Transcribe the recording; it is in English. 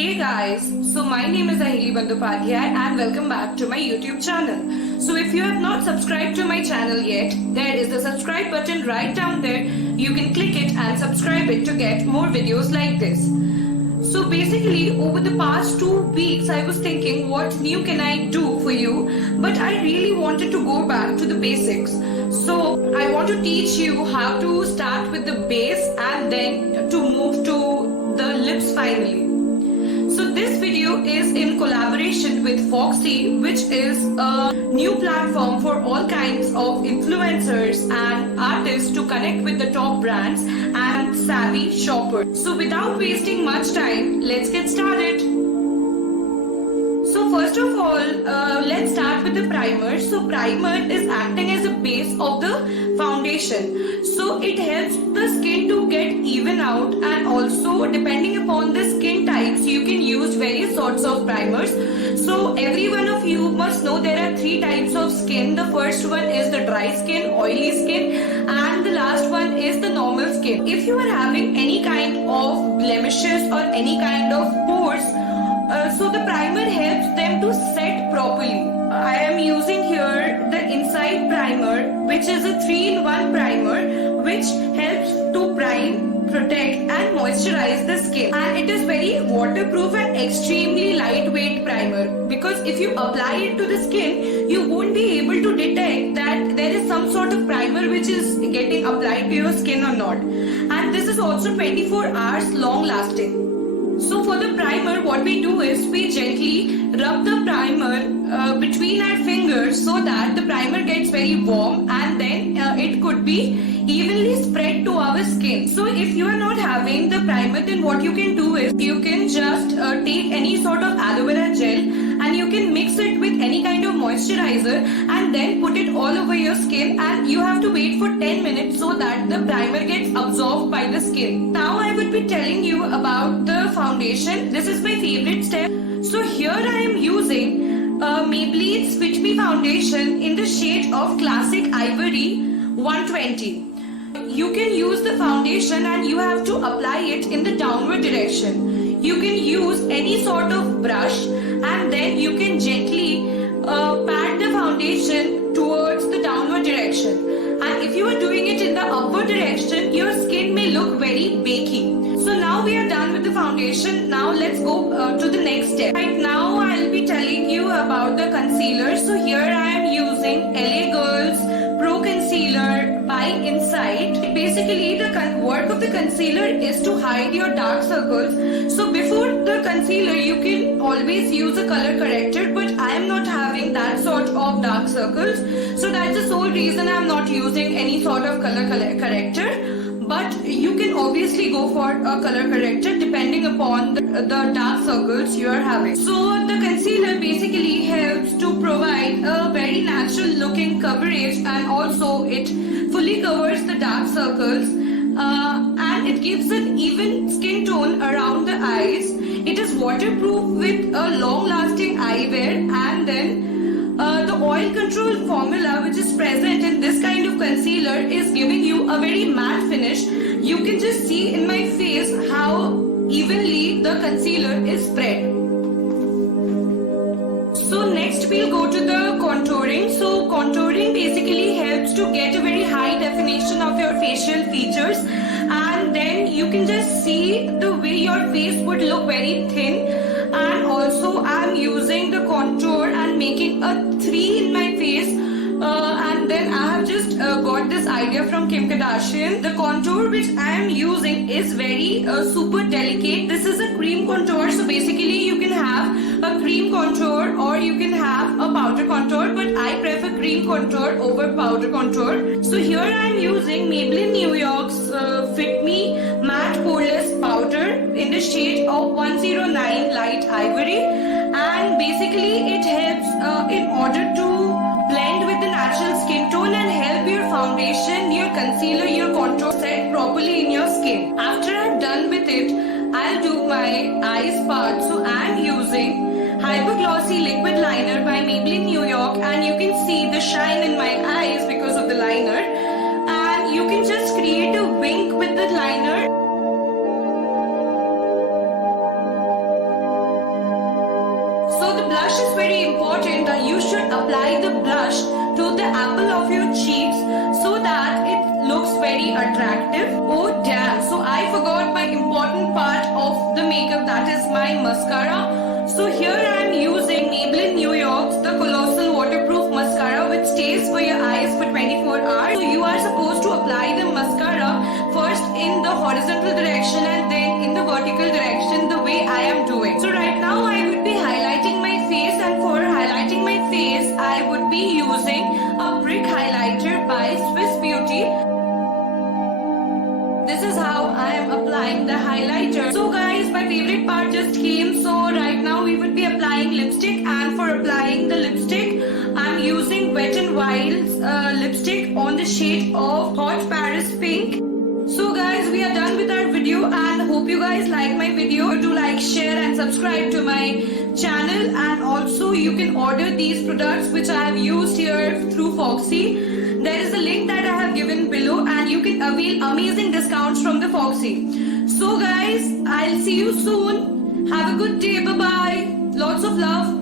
Hey guys, so my name is Ahili Bandyopadhyay and welcome back to my YouTube channel. So if you have not subscribed to my channel yet, there is the subscribe button right down there. You can click it and subscribe it to get more videos like this. So basically over the past 2 weeks I was thinking what new can I do for you, but I really wanted to go back to the basics. So I want to teach you how to start with the base and then to move to the lips finally. So this video is in collaboration with Foxy, which is a new platform for all kinds of influencers and artists to connect with the top brands and savvy shoppers. So without wasting much time, let's get started. So first of all, let's start with the primer. So primer is acting as a base of the foundation. So it helps the skin to get even out, and also depending upon the skin types, you can use various sorts of primers. So every one of you must know there are 3 types of skin. The first one is the dry skin, oily skin, and the last one is the normal skin. If you are having any kind of blemishes or any kind of pores, so the primer helps them to set properly. I am using here the Inside Primer, which is a 3-in-1 primer which helps to prime, protect and moisturize the skin, and it is very waterproof and extremely lightweight primer, because if you apply it to the skin you won't be able to detect that there is some sort of primer which is getting applied to your skin or not. And this is also 24 hours long lasting. So for the primer, what we do is we gently rub the primer between our fingers so that the primer gets very warm, and then it could be evenly spread to our skin. So if you are not having the primer, then what you can do is you can just take any sort of aloe vera gel and you can mix it with any kind of moisturizer and then put it all over your skin, and you have to wait for 10 minutes so that the primer gets absorbed by the skin. Now I would be telling you about the foundation. This is my favorite step. So here I am using Maybelline's Fit Me foundation in the shade of Classic Ivory 120. You can use the foundation and you have to apply it in the downward direction. You can use any sort of brush and then you can gently pat the foundation towards the downward direction. And if you are doing it in the upward direction, your skin may look very bakey. So now we are done with the foundation. Now let's go to the next step. Right now I'll be telling you about the concealer. So here I am using LA Girls Pro Concealer by Inside. Basically the work of the concealer is to hide your dark circles. So before the concealer you can always use a color corrector, but I am not having that sort of dark circles. So that's the sole reason I am not using any sort of color corrector. But you can obviously go for a color corrector depending upon the dark circles you are having. So the concealer basically helps to provide a very natural looking coverage, and also it fully covers the dark circles and it gives an even skin tone around the eyes. It is waterproof with a long lasting eyewear, and then the oil control formula which is present in this kind of concealer is giving you a very matte finish. You can just see in my face how evenly the concealer is spread. So next we'll go to the contouring. So contouring basically helps to get a very high definition of your facial features, and then you can just see the way your face would look very thin. And also I'm using the contour and making a 3 in my face, and then I have just got this idea from Kim Kardashian. The contour which I am using is very super delicate. This is a cream contour, so basically you can have a cream contour or you can have a powder contour, but I prefer cream contour over powder contour. So here I am using Maybelline New York's Fit Me Matte Poreless Powder in the shade of 109 Light Ivory, and basically it helps in order to blend with the natural skin tone and help your foundation, your concealer, your contour set properly in your skin. After I'm done with it, I'll do my eyes part. So I'm using Hyper Glossy Liquid Liner by Maybelline New York, and you can see the shine in my eyes because of the liner, and you can just create a wink with the liner. blush is very important. That you should apply the blush to the apple of your cheeks so that it looks very attractive. Oh damn, so I forgot my important part of the makeup, that is my mascara. So here I am using Maybelline New York's the Colossal Waterproof Mascara, which stays for your eyes for 24 hours. So you are supposed to apply the mascara first in the horizontal direction and then in the vertical direction, the way I am doing. So right now I would be highlighting my face, and for highlighting my face I would be using a brick highlighter by Swiss Beauty. This is how I am applying the highlighter. So guys, my favorite part just came. So right now we would be applying lipstick, and for applying the lipstick I'm using Wet n Wild's lipstick on the shade of Hot Paris Pink. So guys, we are done with our video, and hope you guys like my video. Do like, share and subscribe to my channel, and also you can order these products which I have used here through Foxy. There is a link that I have given below, and you can avail amazing discounts from the Foxy. So guys, I'll see you soon. Have a good day. Bye bye. Lots of love.